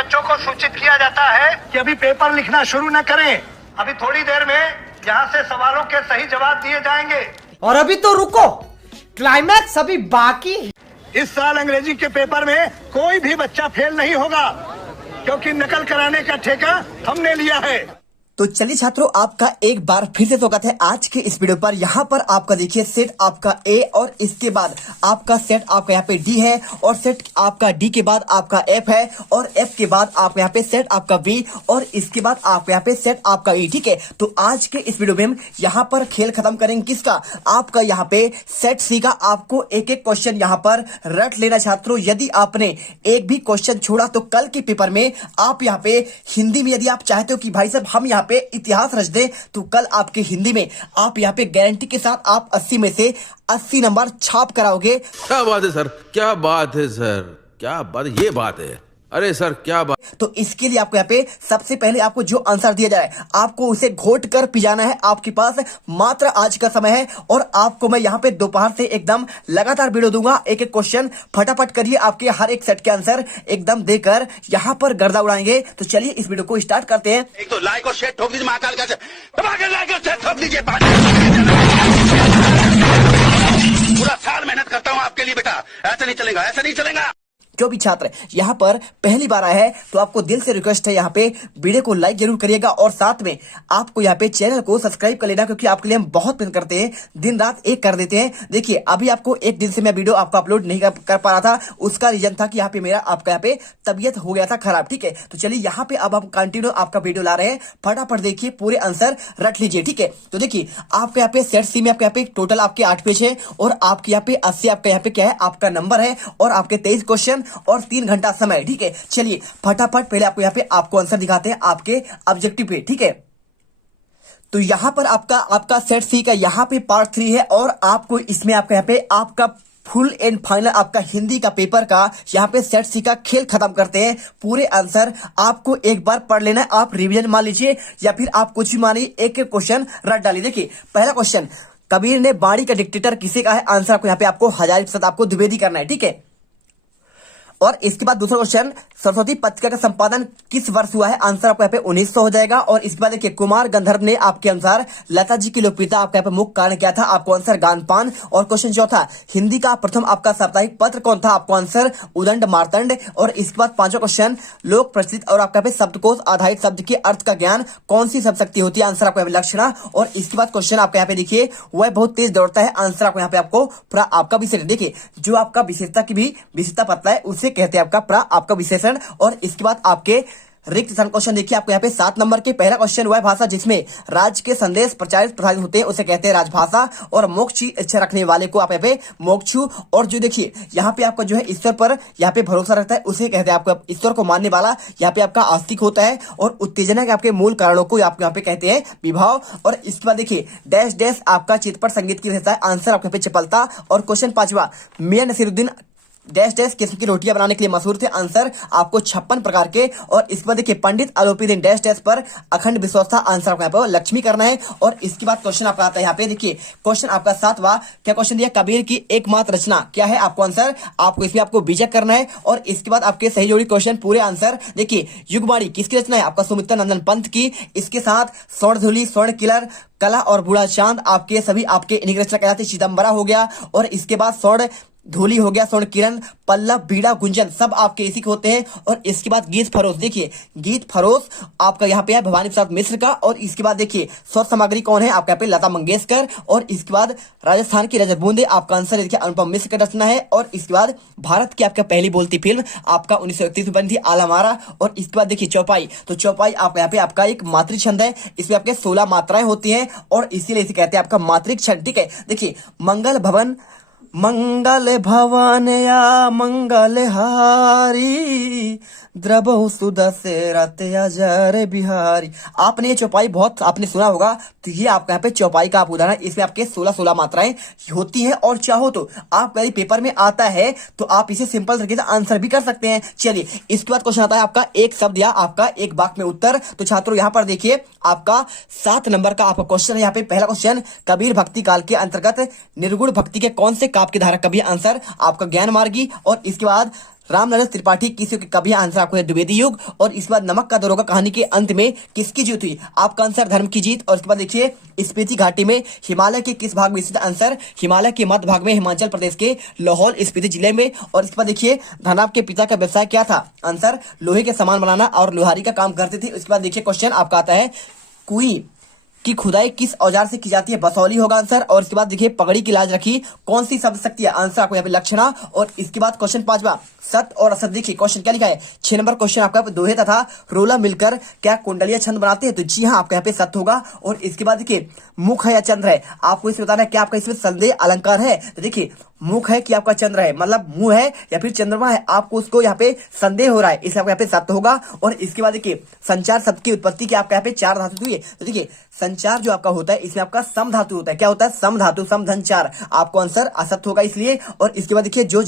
बच्चों को सूचित किया जाता है कि अभी पेपर लिखना शुरू न करें। अभी थोड़ी देर में यहाँ से सवालों के सही जवाब दिए जाएंगे। और अभी तो रुको, क्लाइमैक्स अभी बाकी। इस साल अंग्रेजी के पेपर में कोई भी बच्चा फेल नहीं होगा, क्योंकि नकल कराने का ठेका हमने लिया है। तो चलिए छात्रों, आपका एक बार फिर से स्वागत है आज के इस वीडियो पर। यहाँ पर आपका देखिए सेट आपका ए और इसके बाद आपका सेट आपका यहाँ पे डी है और सेट आपका डी के बाद आपका एफ है और एफ के बाद आपका यहाँ पे सेट आपका बी और इसके बाद आपका यहाँ पे सेट आपका ई। ठीक है, तो आज के इस वीडियो में हम यहाँ पर खेल खत्म करेंगे किसका, आपका यहाँ पे सेट सी का। आपको एक एक क्वेश्चन यहाँ पर रट लेना छात्रों। यदि आपने एक भी क्वेश्चन छोड़ा तो कल के पेपर में आप यहाँ पे हिंदी में यदि आप चाहते हो कि भाई साहब हम यहाँ पे इतिहास रच दे, तो कल आपके हिंदी में आप यहाँ पे गारंटी के साथ आप 80 में से 80 नंबर छाप कराओगे। क्या बात है सर, क्या बात है सर, क्या बात, ये बात है। अरे सर क्या बात। तो इसके लिए आपको यहाँ पे सबसे पहले आपको जो आंसर दिया जाए आपको उसे घोट कर पिजाना है। आपके पास मात्र आज का समय है और आपको मैं यहाँ पे दोपहर से एकदम लगातार वीडियो दूंगा। एक एक क्वेश्चन फटाफट करिए, आपके हर एक सेट के आंसर एकदम देकर यहाँ पर गर्दा उड़ाएंगे। तो चलिए इस वीडियो को स्टार्ट करते हैं। एक तो लाइक और शेयर ठोक दीजिए, महाकाल का लाइक और शेयर ठोक दीजिए। पूरा साल मेहनत करता हूँ आपके लिए बेटा, ऐसा नहीं चलेगा, ऐसा नहीं चलेगा। जो भी छात्र यहाँ पर पहली बार आए हैं तो आपको दिल से रिक्वेस्ट है यहाँ पे वीडियो को लाइक जरूर करिएगा और साथ में आपको यहाँ पे चैनल को सब्सक्राइब कर लेना, क्योंकि आपके लिए हम बहुत मेहनत करते हैं, दिन रात एक कर देते हैं। देखिए अभी आपको एक दिन से मैं वीडियो आपको अपलोड नहीं कर पा रहा था, उसका रीजन था कि यहाँ पे मेरा आपका यहाँ पे तबियत हो गया था खराब। ठीक है, तो चलिए यहाँ पे अब हम कंटिन्यू आपका वीडियो ला रहे हैं। फटाफट देखिए, पूरे आंसर रट लीजिए। ठीक है, तो देखिए आपके यहाँ पे सेट सी में आपके यहाँ पे टोटल आपके 8 पेज है और आपके यहाँ पे 80 आपका यहाँ पे क्या है आपका नंबर है और आपके 23 क्वेश्चन और 3 घंटा समय। ठीक है, चलिए फटाफट पहले आपको यहाँ पे आपको आंसर दिखाते हैं आपके ऑब्जेक्टिव पे। ठीक है, तो यहाँ पर आपका सेट सी का यहाँ पे पार्ट 3 है और आपको इसमें आपका यहाँ पे आपका फुल एंड फाइनल आपका हिंदी का पेपर का यहाँ पे सेट सी का खेल खत्म करते हैं। पूरे आंसर आपको एक बार पढ़ लेना है, आप रिवीजन मान लीजिए या फिर आप कुछ भी मानिए, एक एक क्वेश्चन रट डालिए। देखिए पहला क्वेश्चन, कबीर ने बाणी का डिक्टेटर किसे कहा है? आंसर आपको यहाँ पे आपको 1000% आपको द्विवेदी करना है। ठीक है, और इसके बाद दूसरा क्वेश्चन, सरस्वती पत्रिका का संपादन किस वर्ष हुआ है? आंसर आपको यहाँ पे 1900 हो जाएगा। और इसके बाद देखिए, कुमार गंधर्व ने आपके अनुसार लता जी की लोकप्रियता आपके यहाँ पे मुख्य कारण क्या था? आपको आंसर गानपान। और क्वेश्चन चौथा, हिंदी का प्रथम आपका साप्ताहिक पत्र कौन था? आपको आंसर उदंड मार्तंड। और इसके बाद पांचवा क्वेश्चन, लोक प्रचलित और आपका पे शब्दकोश आधारित शब्द के अर्थ का ज्ञान कौन सी शब्द शक्ति होती है? आंसर आपको यहाँ पे लक्षणा। और इसके बाद क्वेश्चन आपका यहाँ पे देखिए, वह बहुत तेज दौड़ता है। आंसर आपको यहाँ पे आपको प्रा आपका विशेषण। देखिए जो आपका विशेषता की भी विशेषता पता है उसे कहते हैं आपका प्रा आपका विशेषण। और इसके बाद आपके रिक्त स्थान क्वेश्चन देखिए, आपको यहाँ पे 7 नंबर के पहला क्वेश्चन, वह भाषा जिसमें राज्य के संदेश प्रचारित प्रसारित होते हैं उसे कहते हैं राजभाषा। और मोक्ष की इच्छा रखने वाले को आप यहाँ पे मोक्षु। और जो देखिए यहाँ पे आपका जो है ईश्वर पर यहाँ पे भरोसा रखता है उसे कहते हैं आपको ईश्वर को मानने वाला, यहाँ पे आपका आस्तिक होता है। और उत्तेजना के आपके मूल कारणों को आप यहाँ पे कहते हैं विभाव। और इसके बाद देखिए डैश डैश आपका चितपट संगीत की विशेषता है। आंसर आपके यहाँ पे चपलता। और क्वेश्चन 5वां, मियां नसीरुद्दीन डैश डैश किस्म की रोटियां बनाने के लिए मशहूर थे। आंसर आपको 56 प्रकार के। और इसके बाद देखिए, पंडित आलोपीदीन डैश डैश पर अखंड विश्वास था। आंसर आपको यहाँ पर लक्ष्मी करना है। और इसके बाद क्वेश्चन आपका आता है यहाँ पे देखिए, क्वेश्चन आपका 7वां, क्या क्वेश्चन दिया? कबीर की एकमात्र रचना क्या है? आपको आंसर आपको इसमें आपको बीजक करना है। और इसके बाद आपके सही जोड़ी क्वेश्चन पूरे आंसर देखिए, युगवाणी किसकी रचना है? आपका सुमित्रा नंदन पंत की। इसके साथ स्वर्णधुली, स्वर्ण किलर, कला और बूढ़ा चांद आपके सभी आपके इन्हीं की रचना कहलाती है। चिदम्बरा हो गया। और इसके बाद स्वर्ण धूली हो गया, स्वर्ण किरण, पल्लव, बीड़ा, गुंजन सब आपके इसी के होते हैं। और इसके बाद गीत फरोश, देखिए गीत फरोश आपका यहाँ पे है भवानी प्रसाद मिश्र का। और इसके बाद देखिए स्वर सामग्री कौन है? आपके यहाँ पे लता मंगेशकर। और इसके बाद राजस्थान की रजत बूंदे, आपका आंसर देखिए अनुपम मिश्र का रचना है। और इसके बाद भारत की आपका पहली बोलती फिल्म आपका 1931 में बनी थी, आलामारा। और इसके बाद देखिए चौपाई, तो चौपाई आपका यहाँ पे आपका एक मातृ छंद है, इसमें आपके 16 मात्राएं होती हैं और इसीलिए इसे कहते हैं आपका मातृक छंद। ठीक है, देखिए मंगल भवन या मंगल हारी द्रबहु सुदशरथ अजर बिहारी। आपने ये चौपाई बहुत आपने सुना होगा, तो ये आपका यहाँ पे चौपाई का आप उदाहरण, इसमें आपके 16 मात्राएं होती हैं। और चाहो तो आप यदि पेपर में आता है तो आप इसे सिंपल तरीके से आंसर भी कर सकते हैं। चलिए इसके बाद क्वेश्चन आता है आपका एक शब्द या आपका एक वाक्य में उत्तर। तो छात्रों यहाँ पर देखिए, आपका 7 नंबर का आपका क्वेश्चन है। यहाँ पे पहला क्वेश्चन, कबीर भक्ति काल के अंतर्गत निर्गुण भक्ति के कौन से काव्य की धारा कवि? आंसर आपका ज्ञान मार्गी। और इसके बाद रामनरेश त्रिपाठी किसी के कभी आंसर आपको है द्विवेदी युग। और इसके बाद नमक का दरोगा कहानी के अंत में किसकी जीत हुई? आपका आंसर धर्म की जीत। और इसके बाद देखिए स्पीति घाटी में हिमालय के किस भाग में स्थित? आंसर हिमालय के मध्य भाग में, हिमाचल प्रदेश के लाहौल स्पीति जिले में। और इसके बाद देखिए धनाब के पिता का व्यवसाय क्या था? आंसर लोहे के सामान बनाना और लोहारी का काम करते थे। उसके बाद देखिए क्वेश्चन आपका आता है कुएं की खुदाई किस औजार से की जाती है? बसौली होगा आंसर। और इसके बाद देखिए पगड़ी की लाज रखी कौन सी शब्द शक्ति है? आंसर आपको यहाँ पे लक्षणा। और इसके बाद क्वेश्चन 5वां सत्य और असत्य। देखिए क्वेश्चन क्या लिखा है? 6 नंबर क्वेश्चन आपका दोहे तथा रोला मिलकर क्या कुंडलिया छंद बनाते हैं? तो जी हाँ, आपका यहाँ पे सत्य होगा। और इसके बाद देखिए मुख है या चंद्र है, आपको इसमें बताना है क्या आपका इसमें संदेह अलंकार है। तो देखिए मुख है कि आपका चंद्र है, मतलब मुंह है या फिर चंद्रमा है, आपको उसको यहाँ पे संदेह हो रहा है, इसलिए आपको यहाँ पे सत्य होगा। और इसके बाद देखिए संचार शब्द की उत्पत्ति की आपका यहाँ पे 4 धातु हुई है। तो देखिए संचार जो आपका होता है इसमें आपका सम धातु होता है। क्या होता है? सम धातु, सम धन चार। आपको आंसर असत्य होगा इसलिए। और इसके बाद देखिए जो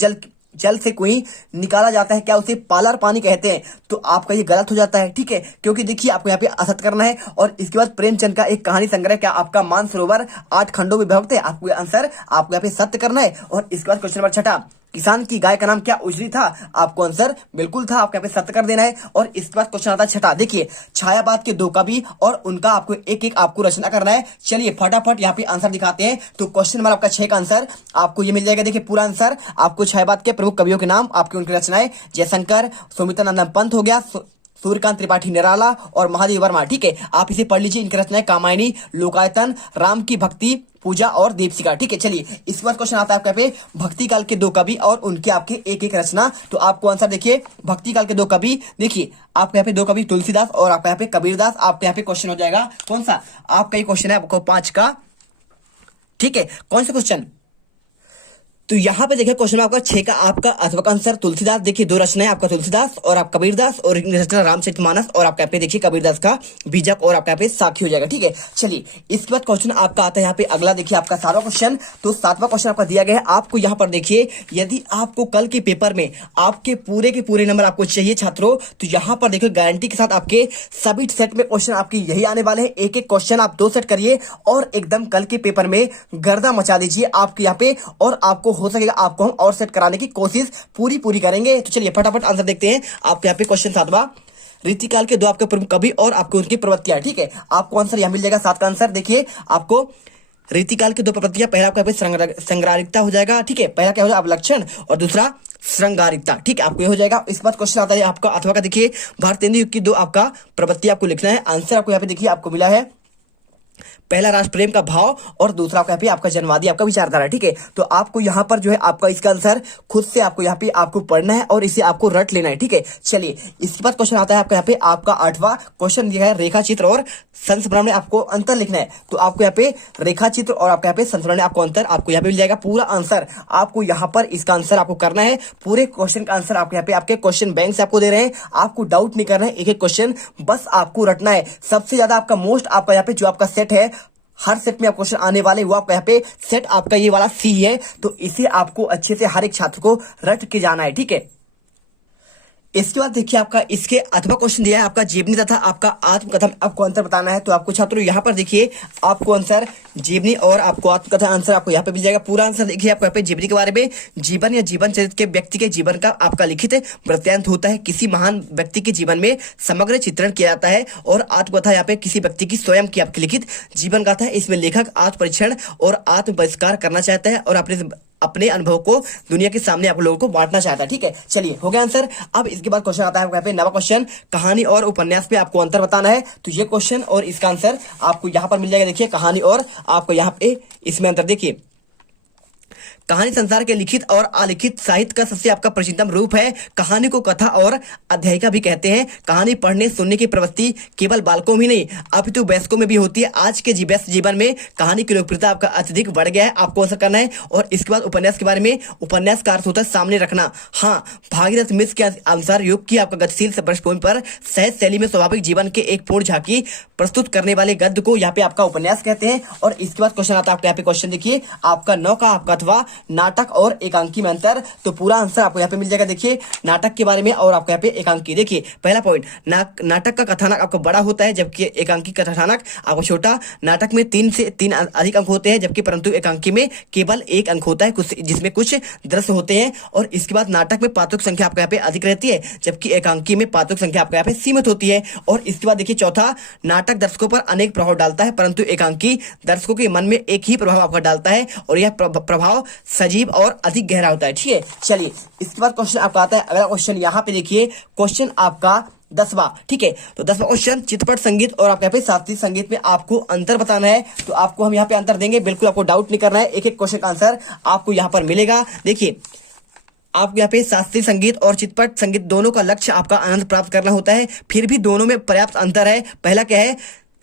जल से कुएं निकाला जाता है क्या उसे पालर पानी कहते हैं? तो आपका ये गलत हो जाता है, ठीक है, क्योंकि देखिए आपको यहाँ पे असत्य करना है। और इसके बाद प्रेमचंद का एक कहानी संग्रह क्या आपका मानसरोवर 8 खंडों में विभक्त है? आपको आंसर आपको यहाँ पे सत्य करना है। और इसके बाद क्वेश्चन नंबर 6 किसान की गाय का नाम क्या उजली था? आपको आंसर बिल्कुल था, आपको यहाँ पे सत्य कर देना है। और इसके बाद क्वेश्चन आता है 6 देखिए छायावाद के 2 कवि और उनका आपको एक आपको रचना करना है। चलिए फटाफट यहाँ पे आंसर दिखाते हैं। तो क्वेश्चन नंबर आपका 6 का आंसर आपको ये मिल जाएगा। देखिए पूरा आंसर आपको छायावाद के प्रमुख कवियों के नाम, आपकी उनकी रचनाएं जयशंकर, सुमित्रानंदन पंत हो गया, सूर्यकांत त्रिपाठी निराला और महादेव वर्मा, ठीक है, आप इसे पढ़ लीजिए। इनकी रचनाएं कामायनी, लोकायतन, राम की भक्ति, पूजा और दीपशिखा, ठीक है। चलिए इस बार क्वेश्चन आता है आपके पे भक्ति काल के 2 कवि और उनके आपके एक रचना। तो आपको आंसर देखिए भक्ति काल के 2 कवि, देखिए आपके यहाँ पे 2 कवि तुलसीदास और आपके यहाँ पे कबीरदास। आपके यहाँ पे क्वेश्चन हो जाएगा कौन सा? आपका ये क्वेश्चन है आपको 5 का, ठीक है। कौन सा क्वेश्चन? तो यहाँ पे देखिए क्वेश्चन आपका 6 का आपका अथवा का आंसर तुलसीदास। देखिए 2 रचनाएं आपका तुलसीदास और आप कबीरदास और रचना रामचरितमानस और आपका पे देखिए कबीरदास का बीजक और आपका पे साखी हो जाएगा, ठीक है। चलिए इसके बाद क्वेश्चन आपका आता है यहाँ पे अगला, देखिए आपका 7वां क्वेश्चन। तो 7वां क्वेश्चन आपका दिया गया है आपको यहाँ पर। देखिए यदि आपको कल के पेपर में आपके पूरे के पूरे नंबर आपको चाहिए छात्रों, तो यहाँ पर देखिए गारंटी के साथ आपके सभी सेट में क्वेश्चन आपके यही आने वाले हैं। एक क्वेश्चन आप 2 सेट करिए और एकदम कल के पेपर में गर्दा मचा दीजिए आपके यहाँ पे, और आपको हो सकेगा आपको हम और सेट कराने की कोशिश पूरी करेंगे। तो चलिए फटाफट आंसर देखते हैं। आपके यहाँ पे क्वेश्चन 7वां रीतिकाल के 2 आपके प्रमुख कवि और आपको उनकी प्रवृत्तियां, ठीक है। आपको आंसर यहाँ मिल जाएगा 7 का आंसर। देखिए आपको रीतिकाल के 2 प्रवृत्तियां, पहला आपका श्रृंगारिकता हो जाएगा, ठीक है, पहला क्या हो जाएगा अवलक्षण और दूसरा श्रृंगारिकता, ठीक है, आपको ये हो जाएगा। इसके बाद क्वेश्चन आता है आपका अथवा का। देखिए भारतेंदु युग की 2 आपका प्रवृत्ति आपको लिखना है। आंसर आपको यहाँ पे देखिए आपको मिला है पहला राष्ट्र प्रेम का भाव और दूसरा आपका पे आपका जनवादी आपका विचारधारा, ठीक है। तो आपको यहाँ पर जो है आपका इसका आंसर खुद से आपको यहाँ पे आपको पढ़ना है और इसे आपको रट लेना है, ठीक है। चलिए इसके बाद क्वेश्चन आता है आपका यहाँ पे आपका 8वां क्वेश्चन दिया है रेखा चित्र और संस्मरण में आपको अंतर लिखना है। तो आपको यहाँ पे रेखा चित्र और आपको यहाँ पे संस्मरण में आपको अंतर आपको यहाँ पे मिल जाएगा। पूरा आंसर आपको यहाँ पर इसका आंसर आपको करना है। पूरे क्वेश्चन का आंसर आपको यहाँ पे आपके क्वेश्चन बैंक से आपको दे रहे हैं, आपको डाउट नहीं करना है, एक क्वेश्चन बस आपको रटना है। सबसे ज्यादा आपका मोस्ट आपका यहाँ पे जो आपका सेट है, हर सेट में आप क्वेश्चन आने वाले वो आपका यहाँ पे सेट आपका ये वाला सी है। तो इसे आपको अच्छे से हर एक छात्र को रट के जाना है, ठीक है। इसके बाद देखिए आपका इसके अथवा क्वेश्चन दिया है आपका जीवनी तथा आपका आत्मकथन, आपको अंतर बताना है। तो आपको छात्रों यहाँ पर देखिए आपको आंसर जीवनी और आपको आत्मकथन आंसर आपको यहाँ पे मिल जाएगा। पूरा आंसर देखिए आपको यहाँ पे जीवनी के बारे में, जीवन या जीवन चरित्र के व्यक्ति के जीवन का आपका लिखित वृत्तांत होता है। किसी महान व्यक्ति के जीवन में समग्र चित्रण किया जाता है। और आत्मकथा यहाँ पे किसी व्यक्ति की स्वयं की आपकी लिखित जीवन गाथा है। इसमें लेखक आत्म परीक्षण और आत्म बहिष्कार करना चाहता है और अपने अनुभव को दुनिया के सामने आप लोगों को बांटना चाहता है, ठीक है। चलिए हो गया आंसर। अब इसके बाद क्वेश्चन आता है यहाँ पे 9वां क्वेश्चन, कहानी और उपन्यास पे आपको अंतर बताना है। तो ये क्वेश्चन और इसका आंसर आपको यहाँ पर मिल जाएगा। देखिए कहानी और आपको यहाँ पे इसमें अंतर देखिए, कहानी संसार के लिखित और अलिखित साहित्य का सबसे आपका प्राचीनतम रूप है। कहानी को कथा और अध्यायिका भी कहते हैं। कहानी पढ़ने सुनने की प्रवृत्ति केवल बालकों में नहीं अपितु वयस्कों में भी होती है। आज के व्यस्त जीवन में कहानी की लोकप्रियता आपका अत्यधिक बढ़ गया है, आपको ऐसा करना है। और इसके बाद उपन्यास के बारे में, उपन्यास का अर्थ होता है सामने रखना। हाँ, भागीरथ मिश्र के अनुसार युग की आपका गतिशील पृष्ठभूमि पर सहज शैली में स्वाभाविक जीवन के एक पूर्ण झांकी प्रस्तुत करने वाले गद्य को यहाँ पे आपका उपन्यास कहते हैं। और इसके बाद क्वेश्चन आता है आपका यहाँ पे क्वेश्चन देखिए आपका 9 का आपका अथवा नाटक और एकांकी में अंतर, तो पूरा आंसर आपको यहाँ पे मिल जाएगा। देखिए नाटक के बारे में और आपको यहाँ पे एकांकी। देखिए पहला पॉइंट, नाटक का कथानक आपको बड़ा होता है जबकि एकांकी का कथानक आपको छोटा। नाटक में 3 से 3 अधिक अंक होते हैं जबकि परंतु एकांकी में केवल 1 अंक होता है, कुछ जिसमें कुछ दृश्य होते हैं। और इसके बाद नाटक में पात्रों की संख्या आपको यहाँ पे अधिक रहती है जबकि एकांकी में पात्रों की संख्या आपको यहाँ पे सीमित होती है। और इसके बाद देखिए चौथा, नाटक दर्शकों पर अनेक प्रभाव डालता है परंतु एकांकी दर्शकों के मन में एक ही प्रभाव आपका डालता है और यह प्रभाव सजीव और अधिक गहरा होता है। ठीक है, चलिए इसके बाद क्वेश्चन आपका आता है अगला क्वेश्चन। यहाँ पे देखिए क्वेश्चन आपका 10वां। ठीक है, तो 10वां क्वेश्चन, चित्रपट संगीत और आप यहाँ पे शास्त्रीय संगीत में आपको अंतर बताना है। तो आपको हम यहाँ पे अंतर देंगे, बिल्कुल आपको डाउट नहीं करना है, एक एक क्वेश्चन का आंसर आपको यहाँ पर मिलेगा। देखिए आपको यहाँ पे शास्त्रीय संगीत और चित्रपट संगीत दोनों का लक्ष्य आपका आनंद प्राप्त करना होता है, फिर भी दोनों में पर्याप्त अंतर है। पहला क्या है,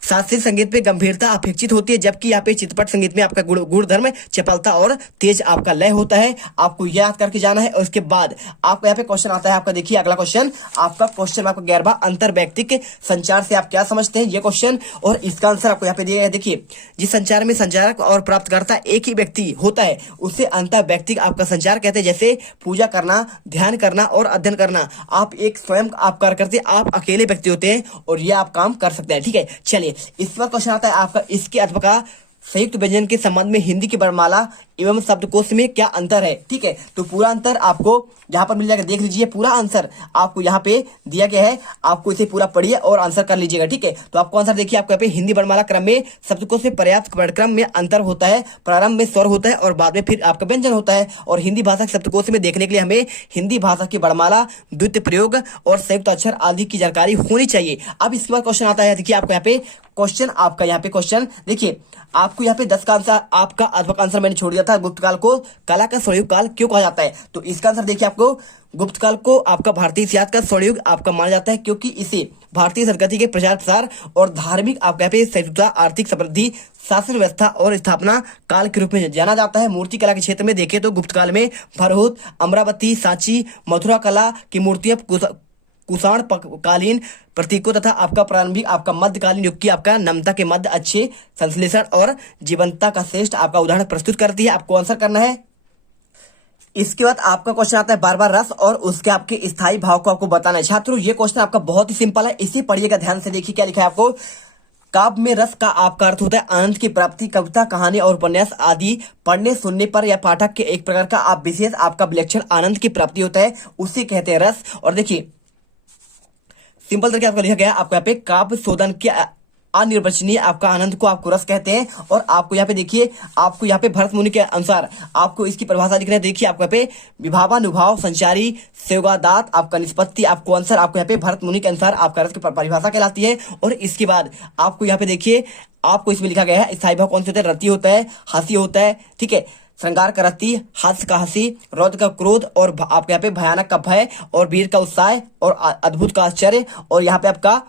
शास्त्रीय संगीत में गंभीरता अपेक्षित होती है जबकि यहाँ पे चित्रपट संगीत में आपका गुणधर्म चपलता और तेज आपका लय होता है। आपको याद करके जाना है। और उसके बाद आपको यहाँ पे क्वेश्चन आता है आपका, देखिए अगला क्वेश्चन आपका, क्वेश्चन आपका 11वां, अंतर व्यक्तिक संचार से आप क्या समझते हैं, ये क्वेश्चन और इसका आंसर आपको यहाँ पे दिया है। देखिए जिस संचार में संचारक और प्राप्तकर्ता एक ही व्यक्ति होता है उसे अंतर व्यक्तिक आपका संचार कहते हैं। जैसे पूजा करना, ध्यान करना और अध्ययन करना, आप एक स्वयं आप कार्य करते, आप अकेले व्यक्ति होते हैं और ये आप काम कर सकते हैं। ठीक है, चलिए इसके बाद क्वेश्चन आता है आपका, इसके अथवा का संयुक्त व्यंजन के संबंध में हिंदी की वर्णमाला एवं शब्दकोश में क्या अंतर है। ठीक है, तो पूरा अंतर आपको यहाँ पर मिल जाएगा। देख लीजिए पूरा आंसर आपको यहाँ पे दिया गया है, आपको इसे पूरा पढ़िए और आंसर कर लीजिएगा। ठीक है, तो आपको आंसर देखिए, आपको यहाँ पे हिंदी वर्णमाला क्रम में शब्दकोश में पर्याप्त क्रम में अंतर होता है, प्रारंभ में स्वर होता है और बाद में फिर आपका व्यंजन होता है। और हिंदी भाषा के शब्दकोश में देखने के लिए हमें हिंदी भाषा की वर्णमाला, द्वितीय प्रयोग और संयुक्त अक्षर आदि की जानकारी होनी चाहिए। अब इसके बाद क्वेश्चन आता है, देखिए आपको यहाँ पे क्वेश्चन, आपका यहाँ पे क्वेश्चन देखिए, आपको यहाँ पे 10 का आंसर, आपका अध्यापक का आंसर मैंने छोड़ दिया था। गुप्त काल को कला का स्वर्णयुग काल क्यों कहा जाता है, तो इसका आंसर देखिए, आपको गुप्त काल को आपका भारतीय इतिहास का स्वर्णयुग आपका माना जाता है क्योंकि इसे भारतीय संस्कृति के प्रचार प्रसार और धार्मिक आपका यहाँ पे सहिष्णुता, आर्थिक समृद्धि, शासन व्यवस्था और स्थापना काल के रूप में जाना जाता है। मूर्ति कला के क्षेत्र में देखें तो गुप्त काल में भरहुत, अमरावती, सांची, मथुरा कला की मूर्तियां, कुषाण कालीन प्रतीकों तथा आपका प्रारंभिक आपका मध्यकालीन युग की आपका नम्रता के मध्य अच्छे संश्लेषण और जीवंतता का श्रेष्ठ आपका उदाहरण प्रस्तुत करती है। आपको आंसर करना है। इसके बाद आपका क्वेश्चन आता है 12वां, रस और उसके आपके स्थायी भाव को आपको बताना है। छात्रों ये क्वेश्चन आपका बहुत ही सिंपल है, इसी पढ़िएगा ध्यान से। देखिए क्या लिखा है आपको, काव्य में रस का आपका अर्थ होता है आनंद की प्राप्ति, कविता, कहानी और उपन्यास आदि पढ़ने सुनने पर या पाठक के एक प्रकार का आप विशेष आपका विलक्षण आनंद की प्राप्ति होता है, उसे कहते हैं रस। और देखिए सिंपल तरीके आपको लिखा गया, आपको यहाँ पे काव्य शोधन के अनिर्वचनीय आपका आनंद को आपको रस कहते हैं। और आपको यहाँ पे देखिए, आपको यहाँ पे भरत मुनि के अनुसार आपको इसकी परिभाषा दिख रही है। देखिए आपको यहाँ पे विभावानुभाव, संचारी, सेवादात, आपका निष्पत्ति, आपको आंसर आपको यहाँ पे भरत मुनि के अनुसार आपका रस की परिभाषा कहलाती है। और इसके बाद आपको यहाँ पे देखिए, आपको इसमें लिखा गया है स्थायी भाव कौन से होते हैं, रति होता है, हंसी होता है, ठीक है, श्रृंगार का रति, हास्य का हंसी, रौद्र का क्रोध और आपके यहाँ पे भयानक का भय और वीर का उत्साह और अद्भुत का आश्चर्य और यहाँ पे आपका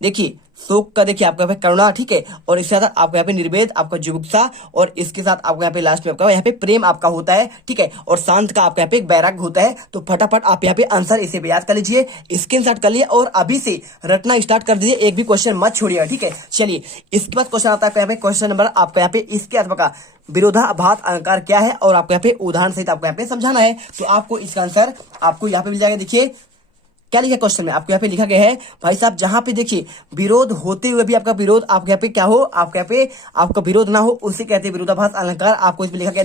देखिए शोक का देखिए आपका यहाँ पे करुणा, ठीक है, और इसके साथ आपको यहाँ पे निर्वेद, आपका जुगुप्सा और इसके साथ आपको यहाँ पे लास्ट में आपका यहाँ पे प्रेम आपका होता है, ठीक है, और शांत का आपका यहाँ पे एक वैराग्य होता है। तो फटाफट आप यहाँ पे आंसर इसे भी याद कर लीजिए, स्क्रीनशॉट कर लिए और अभी से रटना स्टार्ट कर दीजिए, एक भी क्वेश्चन मत छोड़िएगा। ठीक है, चलिए इसके बाद क्वेश्चन आता है यहाँ पे क्वेश्चन नंबर आपका यहाँ पे इसके अथवा का विरोधाभास अलंकार क्या है और आपको यहाँ पे उदाहरण सहित आपको यहाँ पे समझाना है। तो आपको इसका आंसर आपको यहाँ पे मिल जाएगा। देखिए क्या लिखा क्वेश्चन में, आपको यहाँ पे लिखा गया है भाई साहब, जहां पे देखिए विरोध होते हुए भी आपका विरोध आपके यहाँ पे क्या हो, आपके यहाँ पे आपका विरोध ना हो, उसे कहते हैं विरोधाभास अलंकार। आपको इसमें लिखा गया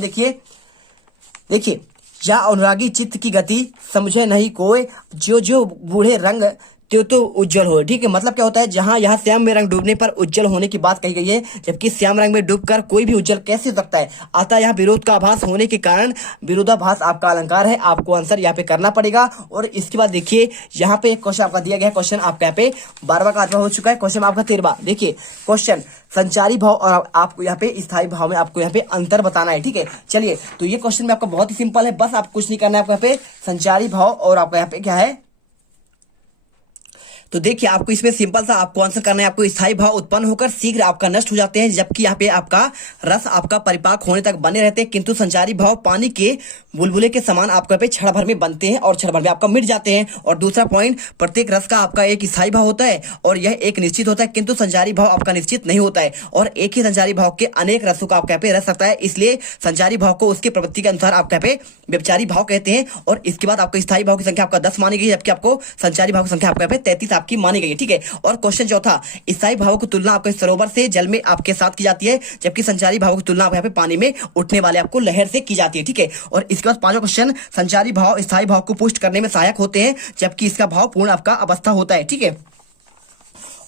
देखिए जहाँ अनुरागी चित्त की गति समझे नहीं कोई, जो जो बूढ़े रंग तो उज्जवल हो। ठीक है, मतलब क्या होता है, जहां यहाँ श्याम में रंग डूबने पर उज्जवल होने की बात कही गई है, जबकि श्याम रंग में डूबकर कोई भी उज्जवल कैसे हो सकता है। अतः यहाँ विरोध का आभास होने के कारण विरोधाभास आपका अलंकार है। आपको आंसर यहाँ पे करना पड़ेगा। और इसके बाद देखिए यहाँ पे एक क्वेश्चन आपका दिया गया, क्वेश्चन आपका यहाँ पे 12वां का अथवा हो चुका है, क्वेश्चन आपका 13वां। देखिए क्वेश्चन संचारी भाव और आपको यहाँ पे स्थायी भाव में आपको यहाँ पे अंतर बताना है। ठीक है, चलिए तो ये क्वेश्चन में आपका बहुत ही सिंपल है, बस आप कुछ नहीं करना है। आपको यहाँ पे संचारी भाव और आपका यहाँ पे क्या है, तो देखिए आपको इसमें सिंपल सा आपको आंसर करना है। आपको स्थायी भाव उत्पन्न होकर शीघ्र आपका नष्ट हो जाते हैं, जबकि यहाँ पे आपका रस आपका परिपाक होने तक बने रहते हैं, किंतु संचारी भाव पानी के बुलबुले के समान आपको यहाँ पे क्षण भर में बनते हैं और क्षण भर में आपका मिट जाते हैं। और दूसरा पॉइंट, प्रत्येक रस का आपका एक स्थायी भाव होता है और यह एक निश्चित होता है, किंतु संचारी भाव आपका निश्चित नहीं होता है और एक ही संचारी भाव के अनेक रसों का आपका यहाँ पे रस सकता है। इसलिए संचारी भाव को उसकी प्रवृत्ति के अनुसार आपका यहाँ पे व्यभिचारी भाव कहते हैं। और इसके बाद आपको स्थायी भाव की संख्या आपका 10 मानी गई है, जबकि आपको संचारी भाव की संख्या आपका यहाँ पे 33 आपकी मानी गई है। ठीक है। और क्वेश्चन चौथा, स्थायी भाव की तुलना आपके सरोवर से जल में आपके साथ की जाती है, जबकि संचारी भाव की तुलना यहाँ पे पानी में उठने वाले आपको लहर से की जाती है। ठीक है। और इसके बाद पांचवा क्वेश्चन, संचारी भाव स्थायी भाव को पुष्ट करने में सहायक होते हैं, जबकि इसका भाव पूर्ण आपका अवस्था होता है। ठीक है।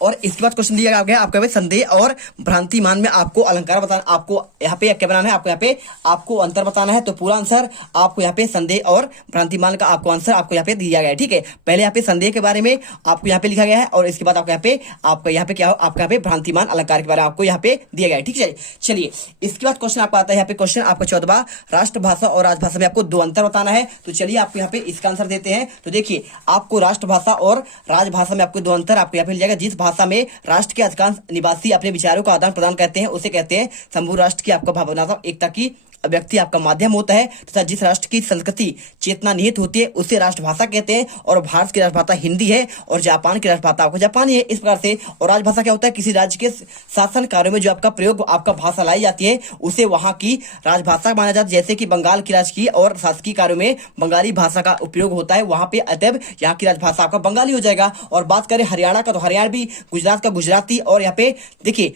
और इसके बाद क्वेश्चन दिया गया आपका संदेह और भ्रांति मान में आपको अलंकार बताना, आपको यहाँ पे क्या बनाना है, आपको यहाँ पे आपको अंतर बताना है। तो पूरा आंसर आपको यहाँ पे संदेह और भ्रांति मान का आपको आंसर आपको यहाँ पे दिया गया है। ठीक है। पहले यहाँ पे संदेह के बारे में आपको यहाँ पे लिखा गया है और इसके बाद आपको यहाँ पे क्या हो, आपका यहाँ पे भ्रांतिमान अलंकार के बारे में आपको यहाँ पे दिया गया है। ठीक है। चलिए इसके बाद क्वेश्चन आपका आता है यहाँ पे क्वेश्चन आपका 14वां, राष्ट्रभाषा और राजभाषा में आपको 2 अंतर बताना है। तो चलिए आपको यहाँ पे इसका आंसर देते हैं। तो देखिए आपको राष्ट्रभाषा और राजभाषा में आपको 2 अंतर आपको यहाँ पे मिल जाएगा। जिस भाषा में राष्ट्र के अधिकांश निवासी अपने विचारों का आदान प्रदान करते हैं उसे कहते हैं संपूर्ण राष्ट्र की आपका भावनात्मक एकता की अभिव्यक्ति आपका माध्यम होता है, तथा जिस राष्ट्र की संस्कृति चेतना निहित होती है उसे राष्ट्रभाषा कहते हैं। और भारत की राष्ट्रभाषा हिंदी है और जापान की राष्ट्रभाषा आपको जापानी है, इस प्रकार से। और राजभाषा क्या होता है, किसी राज्य के शासन कार्यों में जो आपका प्रयोग आपका भाषा लाई जाती है उसे वहां की राजभाषा माना जाता है। जैसे कि बंगाल की राजकीय और शासकीय कार्यों में बंगाली भाषा का उपयोग होता है वहां पे, अतएव यहाँ की राजभाषा आपका बंगाली हो जाएगा। और बात करें हरियाणा का, तो हरियाणवी, गुजरात का गुजराती, और यहाँ पे देखिए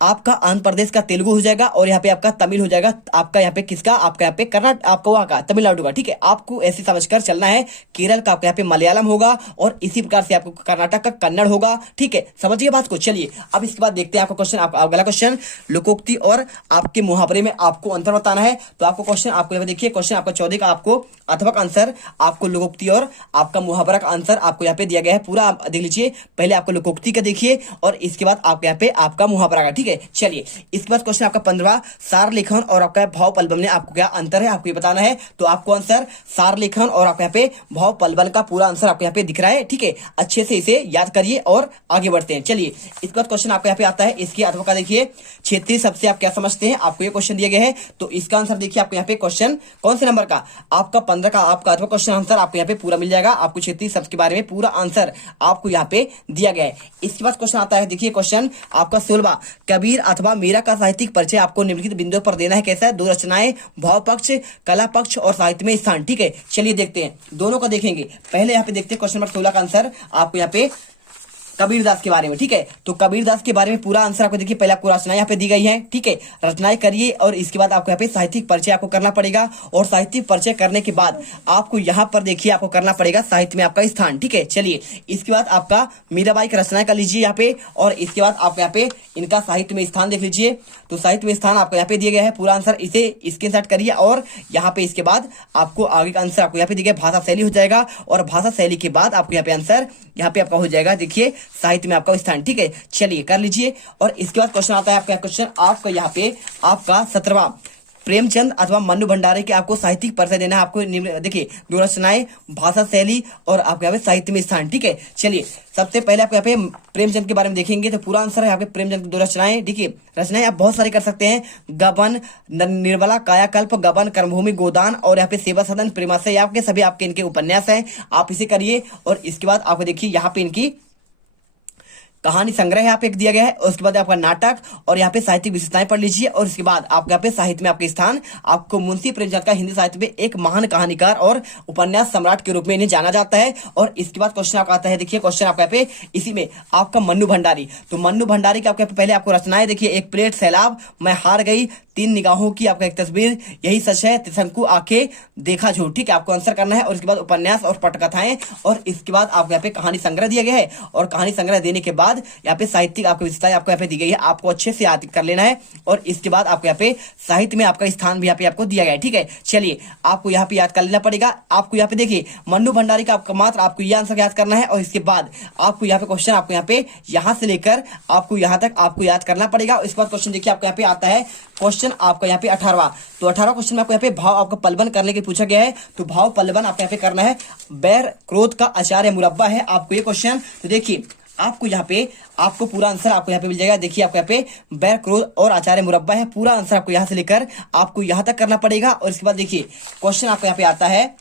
आपका आंध्र प्रदेश का तेलुगु हो जाएगा और यहाँ पे आपका तमिल हो जाएगा। आपका यहाँ पे किसका, आपका यहाँ पे कर्नाटक, आपका वहाँ का तमिलनाडु का। ठीक है। आपको ऐसे समझकर चलना है। केरल का आपका यहाँ पे मलयालम होगा और इसी प्रकार से आपको कर्नाटक का कन्नड़ होगा। ठीक है। समझिए बात को। चलिए अब इसके बाद देखते हैं आपको क्वेश्चन, अगला क्वेश्चन, लोकोक्ति और आपके मुहावरे में आपको अंतर बताना है। तो आपको क्वेश्चन आपको यहाँ देखिए, क्वेश्चन आपका 14 का आपको अथवा आंसर आपको लोकोक्ति और आपका मुहावरा का आंसर आपको यहाँ पे दिया गया है। पूरा आप देख लीजिए। पहले आपको लोकोक्ति का देखिए और इसके बाद आपके यहाँ पे आपका मुहावरा का। ठीक है। चलिए इसके बाद क्वेश्चन आपका 15वां, सार लेखन और आपका भाव पलवन में आपको क्या अंतर है आपको ये बताना है। तो आपको आंसर सार लेखन और आपको यहाँ पे भाव पलवन का पूरा आंसर आपको यहाँ पे दिख रहा है। ठीक है। अच्छे से इसे याद करिए और आगे बढ़ते हैं। चलिए इसके बाद क्वेश्चन आपको यहाँ पे आता है, इसके अथवा का देखिए, क्षेत्रीय शब्द से आप क्या समझते हैं, आपको ये क्वेश्चन दिया गया है। तो इसका आंसर देखिए आपको यहाँ पे क्वेश्चन कौन से नंबर का, आपका 15 का आपका अथवा क्वेश्चन आंसर आपको यहाँ पे पूरा मिल जाएगा। आपको क्षेत्रीय शब्द के बारे में पूरा आंसर आपको यहाँ पे दिया गया है। इसके बाद क्वेश्चन आता है, देखिए क्वेश्चन आपका 16वां, कबीर अथवा मीरा का साहित्यिक परिचय आपको निम्नलिखित बिंदुओं पर देना है। कैसा है, 2 रचनाएं, भाव पक्ष, कला पक्ष और साहित्य में स्थान। ठीक है। चलिए देखते हैं, दोनों का देखेंगे। पहले यहाँ पे देखते हैं क्वेश्चन नंबर 16 का आंसर आपको यहाँ पे कबीरदास के बारे में। ठीक है। तो कबीरदास के बारे में पूरा आंसर आपको देखिए, पहले आपको रचनाएं यहाँ पे दी गई है। ठीक है। रचनाएं करिए और इसके बाद आपको यहाँ पे साहित्यिक परिचय आपको करना पड़ेगा और साहित्यिक परिचय करने के बाद आपको यहाँ पर देखिए आपको करना पड़ेगा साहित्य में आपका स्थान। ठीक है। चलिए इसके बाद आपका मीराबाई की रचनाएं कर लीजिए यहाँ पे और इसके बाद आपको यहाँ पे इनका साहित्य में स्थान देख लीजिए। तो साहित्य में स्थान आपको यहाँ पे दिया गया है पूरा आंसर, इसे स्क्रीनशॉट करिए और यहाँ पे इसके बाद आपको आगे का आंसर आपको यहाँ पे दिया गया, भाषा शैली हो जाएगा और भाषा शैली के बाद आपको यहाँ पे आंसर यहाँ पे आपका हो जाएगा देखिए साहित्य में आपका स्थान। ठीक है। चलिए कर लीजिए और इसके बाद क्वेश्चन आता है आपका क्वेश्चन आपका यहाँ पे आपका 17वां, प्रेमचंद अथवा मन्नू भंडारी के आपको साहित्यिक परिचय देना है। आपको देखिए 2 रचनाएं, भाषा शैली और आपके यहाँ पे साहित्य में स्थान। ठीक है। चलिए सबसे पहले आपको यहाँ पे प्रेमचंद के बारे में देखेंगे। तो पूरा आंसर है यहाँ पे प्रेमचंद की 2 रचनाएं। देखिए रचनाएं आप बहुत सारी कर सकते हैं, गबन, निर्मला, कायाकल्प, गबन, कर्मभूमि, गोदान और यहाँ पे सेवा सदन, प्रेमाशय, आपके सभी आपके इनके उपन्यास हैं। आप इसे करिए और इसके बाद आपको देखिए यहाँ पे इनकी कहानी संग्रह यहाँ पे दिया गया है। उसके बाद आपका नाटक और यहाँ पे साहित्यिक विशेषताएं पढ़ लीजिए और इसके बाद आपको यहाँ पे साहित्य में आपके स्थान, आपको मुंशी प्रेमचंद का हिंदी साहित्य में एक महान कहानीकार और उपन्यास सम्राट के रूप में इन्हें जाना जाता है। और इसके बाद क्वेश्चन आपका आता है, देखिए क्वेश्चन आपका यहाँ पे इसी में आपका मन्नू भंडारी। तो मन्नू भंडारी का आपके पहले आपको रचनाएं देखिए, एक प्लेट सैलाब, मैं हार गई, 3 निगाहों की आपका एक तस्वीर, यही सच है, त्रिशंकु आंखें, देखा झूठ। ठीक है। आपको आंसर करना है और इसके बाद उपन्यास और पटकथाएं और इसके बाद आपको यहाँ पे कहानी संग्रह दिया गया है और कहानी संग्रह देने के बाद यहाँ पे साहित्यिक आपको विशेषताएं आपको यहाँ पे दी गई है, आपको अच्छे से याद कर लेना है और इसके बाद आपको यहाँ पे साहित्य में आपका स्थान भी यहाँ पे आपको दिया गया है। ठीक है। चलिए आपको यहाँ पे याद कर लेना पड़ेगा। आपको यहाँ पे देखिए मन्नू भंडारी का आपका मात्र आपको ये आंसर याद करना है और इसके बाद आपको यहाँ पे क्वेश्चन आपको यहाँ से लेकर आपको यहाँ तक आपको याद करना पड़ेगा। इसके बाद क्वेश्चन देखिए आपको यहाँ पे आता है क्वेश्चन क्वेश्चन आपका यहाँ पे 18वां। तो 18वां क्वेश्चन में आपको यहाँ पे भाव आपका पलवन करने के पूछा गया है। तो भाव पलवन आपको यहाँ पे करना है। बैर क्रोध का आचार्य मुरब्बा है आपको ये क्वेश्चन। तो देखिए आपको यहाँ पे आपको पूरा आंसर आपको यहाँ पे मिल जाएगा। देखिए आपको यहाँ पे बैर क्रोध और आचार्य मुरब्बा है, पूरा आंसर आपको यहाँ से लेकर आपको यहाँ तक करना पड़ेगा। और इसके बाद देखिए क्वेश्चन आपको यहाँ पे आता है,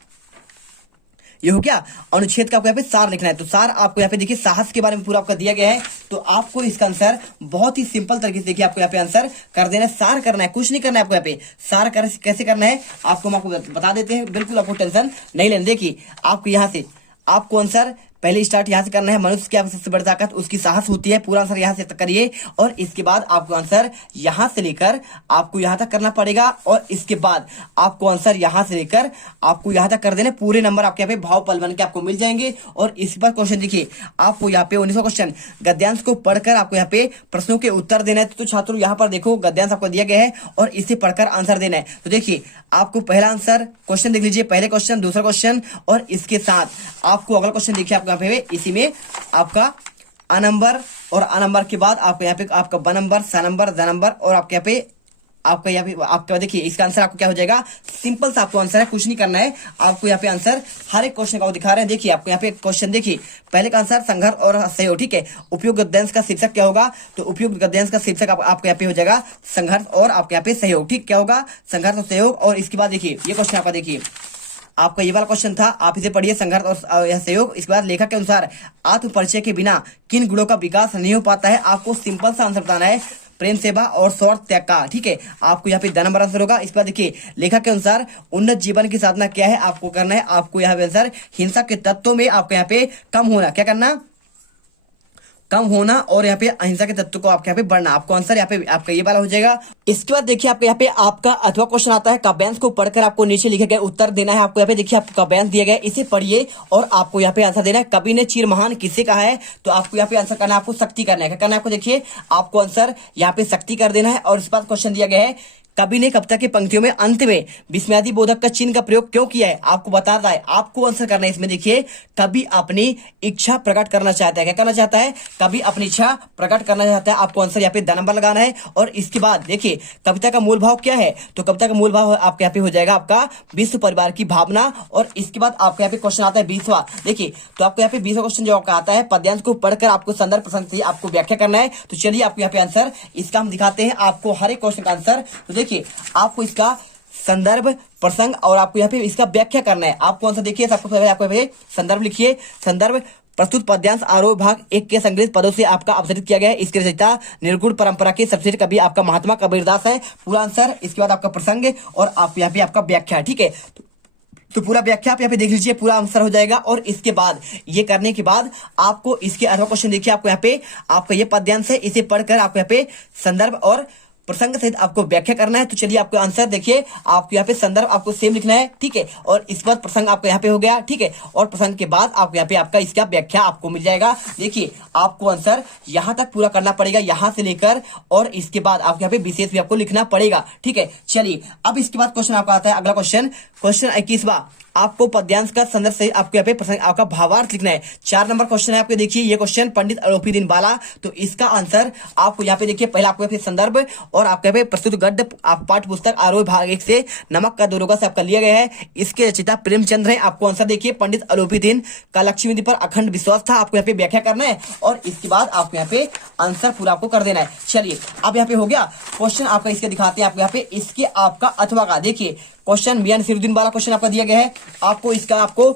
ये हो गया अनुच्छेद का आपको यहाँ पे सार लिखना है। तो सार आपको यहाँ पे देखिए साहस के बारे में पूरा आपका दिया गया है। तो आपको इसका आंसर बहुत ही सिंपल तरीके से देखिए आपको यहाँ पे आंसर कर देना है। सार करना है, कुछ नहीं करना है आपको यहाँ पे। सार कैसे करना है आपको हम आपको बता देते हैं, बिल्कुल आपको टेंशन नहीं लेना। देखिए आपको यहाँ से आपको आंसर पहले स्टार्ट यहाँ से करना है। मनुष्य की सबसे बड़ी ताकत उसकी साहस होती है, पूरा आंसर यहाँ से करिए। और इसके बाद आपको आंसर यहाँ से लेकर आपको यहाँ तक करना पड़ेगा। और इसके बाद आपको आंसर यहाँ से लेकर आपको यहाँ तक कर देना। पूरे नंबर आपके यहाँ पे भाव पलवन के आपको मिल जाएंगे। और इस पर क्वेश्चन देखिए आपको यहाँ पे 19वां क्वेश्चन गद्यांश को पढ़कर आपको यहाँ पे प्रश्नों के उत्तर देना है। तो छात्रों यहाँ पर देखो गद्यांश आपको दिया गया है और इसे पढ़कर आंसर देना है। तो देखिए आपको पहला आंसर क्वेश्चन देख लीजिए, पहले क्वेश्चन, दूसरा क्वेश्चन और इसके साथ आपको अगला क्वेश्चन देखिए आपको यहाँ पे इसी में आपका अ नंबर और अ नंबर के बाद आपको यहाँ पे आपका ब नंबर, स नंबर, द नंबर और आपके यहाँ पे आपका देखिए इसका आंसर आपको क्या हो जाएगा। सिंपल सा आपको आंसर है, कुछ नहीं करना है। आपको यहाँ पे आंसर हर एक क्वेश्चन का वो दिखा रहे हैं। देखिए आपको यहाँ पे क्वेश्चन देखिए पहले का आंसर संघर्ष और सहयोग, ठीक है। उपयुक्त गद्यांश का शीर्षक क्या होगा, तो उपयुक्त गद्यांश का शीर्षक आपको यहाँ पे हो जाएगा संघर्ष और आपके यहाँ पे सहयोग, ठीक। क्या होगा, संघर्ष और सहयोग। और इसके बाद देखिए ये क्वेश्चन आपका देखिए आपका ये वाला क्वेश्चन था, आप इसे पढ़िए संघर्ष और सहयोग। इसके बाद लेखक के अनुसार आत्म परिचय के बिना किन गुणों का विकास नहीं हो पाता है। आपको सिंपल सा आंसर बताना है, प्रेम सेवा और स्वार्थ त्याग का, ठीक है। आपको यहाँ पे द नंबर आंसर होगा। इसके बाद देखिए लेखक के अनुसार उन्नत जीवन की साधना क्या है, आपको करना है आपको यहाँ पे आंसर हिंसा के तत्वों में आपको यहाँ पे कम होना, क्या करना, कम होना। और यहाँ पे अहिंसा के तत्व को आपके यहाँ पे बढ़ना। आपको आंसर यहाँ पे आपका ये वाला हो जाएगा। इसके बाद देखिए आपके यहाँ पे आपका अथवा क्वेश्चन आता है, काव्यांश को पढ़कर आपको नीचे लिखे गए उत्तर देना है। आपको यहाँ पे देखिए आपको काव्यांश दिया गया है, इसे पढ़िए और आपको यहाँ पे आंसर देना है। कवि ने चीर महान किसे कहा है, तो आपको यहाँ पे आंसर करना है, आपको शक्ति करना है। क्या करना है आपको, देखिए आपको आंसर यहाँ पे शक्ति कर देना है। और इस बात क्वेश्चन दिया गया है, कवि ने कविता की पंक्तियों में अंत में विस्मयादि बोधक का चिन्ह का प्रयोग क्यों किया है, आपको बता रहा है। आपको आंसर करना है इसमें। देखिए कवि अपनी इच्छा प्रकट करना चाहता है, क्या करना चाहता है, कवि अपनी इच्छा प्रकट करना चाहता है। आपको आंसर यहाँ पे द नंबर लगाना है। और इसके बाद देखिए कविता का मूल भाव क्या है, तो कविता का मूल भाव आपके यहाँ पे हो जाएगा आपका विश्व परिवार की भावना। और इसके बाद आपके यहाँ पे क्वेश्चन आता है 20वां। देखिए तो आपको यहाँ पे 20वां क्वेश्चन जो आपका आता है, पद्यांश को पढ़कर आपको संदर्भ प्रसंग से आपको व्याख्या करना है। तो चलिए आपको यहाँ पे आंसर इसका हम दिखाते हैं आपको हर एक क्वेश्चन का आंसर। तो देखिए आपको इसका संदर्भ प्रसंग और आपको यहाँ पे इसका व्याख्या करना है। आपको आंसर देखिए सबसे पहले आपको यहाँ पे संदर्भ लिखिए। संदर्भ प्रस्तुत पद्यांश आरोह भाग 1 के संग्रहित पदों से आपका अवतरित किया गया है। इसके रचयिता निर्गुण परंपरा के सबसे कवि आपका महात्मा कबीरदास है। पूरा आंसर। इसके बाद आपका प्रसंग और आप यहाँ पे आपका व्याख्या, ठीक है। तो पूरा व्याख्या आप यहाँ पे देख लीजिए, पूरा आंसर हो जाएगा। और इसके बाद ये करने के बाद आपको इसके अगला क्वेश्चन देखिए आपको यहाँ पे आपका ये पद्यांश है, इसे पढ़कर आपको यहाँ पे संदर्भ और प्रसंग सहित आपको व्याख्या करना है। तो चलिए आपको आंसर देखिए, आपको यहाँ पे संदर्भ आपको सेम लिखना है, ठीक है। और इस बार प्रसंग आपको यहाँ पे हो गया, ठीक है। और प्रसंग के बाद आपको यहाँ पे आपका इसका व्याख्या आपको मिल जाएगा। देखिए आपको आंसर यहाँ तक पूरा करना पड़ेगा, यहाँ से लेकर और इसके बाद आपको यहाँ पे विशेष भी आपको लिखना पड़ेगा, ठीक है। चलिए अब इसके बाद क्वेश्चन आपका आता है अगला क्वेश्चन 21वां। आपको पद्यांश का संदर्भ से आपको यहाँ पे प्रसंग आपका भावार्थ लिखना है। 4 नंबर क्वेश्चन है आपको। देखिए ये क्वेश्चन पंडित अलोपी दीनबाला। तो इसका आंसर आपको यहाँ पे देखिए पहले आपको यहाँ पे संदर्भ और आपके यहाँ पे प्रस्तुत गद्य आप पाठ्य पुस्तक आरोह भाग 1 से नमक का दरोगा से आपका लिया गया है। इसके रचयिता प्रेमचंद्र है। आपको आंसर देखिए पंडित अलोपी दीन का लक्ष्मी पर अखंड विश्वास था। आपको यहाँ पे व्याख्या करना है और इसके बाद आपको यहाँ पे आंसर पूरा आपको कर देना है। चलिए अब यहाँ पे हो गया क्वेश्चन आपका। इसके दिखाते हैं आपको यहाँ पे इसके आपका अथवा का। देखिए क्वेश्चन मियां नसीरुद्दीन वाला क्वेश्चन आपका दिया गया है। आपको इसका आपको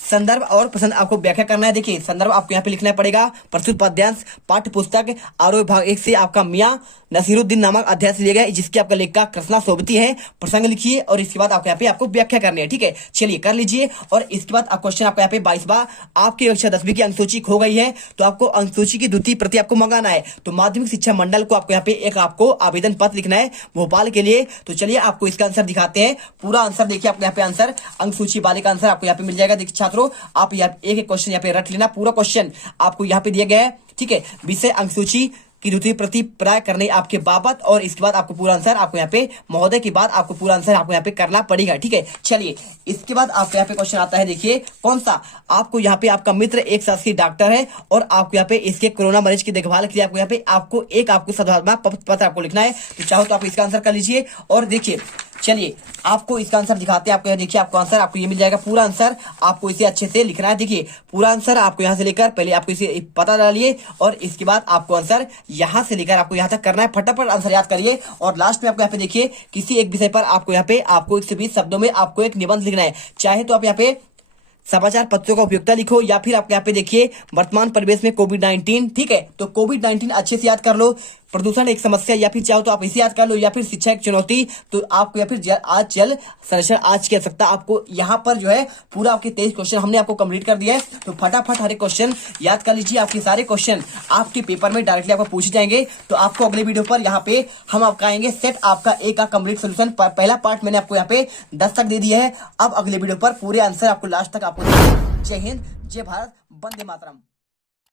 संदर्भ और प्रसंग आपको व्याख्या करना है। देखिए संदर्भ आपको यहाँ पे लिखना पड़ेगा प्रस्तुत पद्यांश पाठ्य पुस्तक आरोह भाग 1 से आपका मियां नसीरुद्दीन नामक अध्याय से लिया गया है, जिसकी आपका लेखक कृष्णा सोबती है। प्रसंग लिखिए और इसके बाद आपको यहाँ पे आपको व्याख्या करनी है, ठीक है। चलिए कर लीजिए। और इसके बाद क्वेश्चन आपका यहाँ पे 22वां। आपकी कक्षा 10वीं की अंकसूची खो गई है, तो आपको अंकसूची की द्वितीय प्रति आपको मंगाना है। तो माध्यमिक शिक्षा मंडल को आपको यहाँ पे एक आपको आवेदन पत्र लिखना है भोपाल के लिए। तो चलिए आपको इसका आंसर दिखाते हैं। पूरा आंसर देखिए आपको यहाँ पे आंसर अंकसूची वाले का आंसर आपको यहाँ पे मिल जाएगा। देखिए छात्रों आप यहाँ एक क्वेश्चन यहाँ पे रट लेना। पूरा क्वेश्चन आपको यहाँ पे दिया गया है, ठीक है। विषय अंकसूची की द्वितीय प्रति प्राय करने आपके बाबत, और इसके बाद आपको पूरा आंसर आपको यहाँ पे महोदय के बाद आपको पूरा आंसर आपको यहाँ पे करना पड़ेगा। ठीक है, चलिए इसके बाद आपको यहाँ पे क्वेश्चन आता है, देखिए कौन सा आपको यहाँ पे आपका मित्र एक शासकीय डॉक्टर है और आपको यहाँ पे इसके कोरोना मरीज की देखभाल के लिए आपको यहाँ पे आपको सदभावना पत्र आपको लिखना है। तो चाहो तो आप इसका आंसर कर लीजिए। और देखिए चलिए आपको इसका आंसर दिखाते हैं, आपको यहाँ देखिए आपको आंसर आपको ये मिल जाएगा। पूरा आंसर आपको इसे अच्छे से लिखना है। देखिए पूरा आंसर आपको यहाँ से लेकर पहले आपको इसे पता डालिए और इसके बाद आपको आंसर यहाँ से लेकर आपको यहाँ तक करना है। फटाफट आंसर याद करिए और लास्ट में आपको यहाँ पे देखिए किसी एक विषय पर आपको यहाँ पे आपको 120 शब्दों में आपको एक निबंध लिखना है। चाहे तो आप यहाँ पे समाचार पत्रों का उपयोगिता लिखो या फिर आपको यहाँ पे देखिए वर्तमान परिवेश में कोविड-19। ठीक है, तो कोविड-19 अच्छे से याद कर लो, प्रदूषण एक समस्या, या फिर चाहो तो आप इसे याद कर लो, या फिर शिक्षा एक चुनौती, तो आपको या फिर आज जल संरक्षण आज की आवश्यकता। आपको यहाँ पर जो है पूरा आपके 23 क्वेश्चन हमने आपको कंप्लीट कर दिया है। तो फटाफट हर एक क्वेश्चन याद कर लीजिए। आपके सारे क्वेश्चन आपके पेपर में डायरेक्टली आपको पूछे जाएंगे। तो आपको अगले वीडियो पर यहाँ पे हम आपका आएंगे सेट आपका ए का कंप्लीट सोल्यूशन। पहला पार्ट मैंने आपको यहाँ पे 10 तक दे दिया है। अब अगले वीडियो पर पूरे आंसर आपको लास्ट तक आपको। जय हिंद, जय भारत, वंदे मातरम।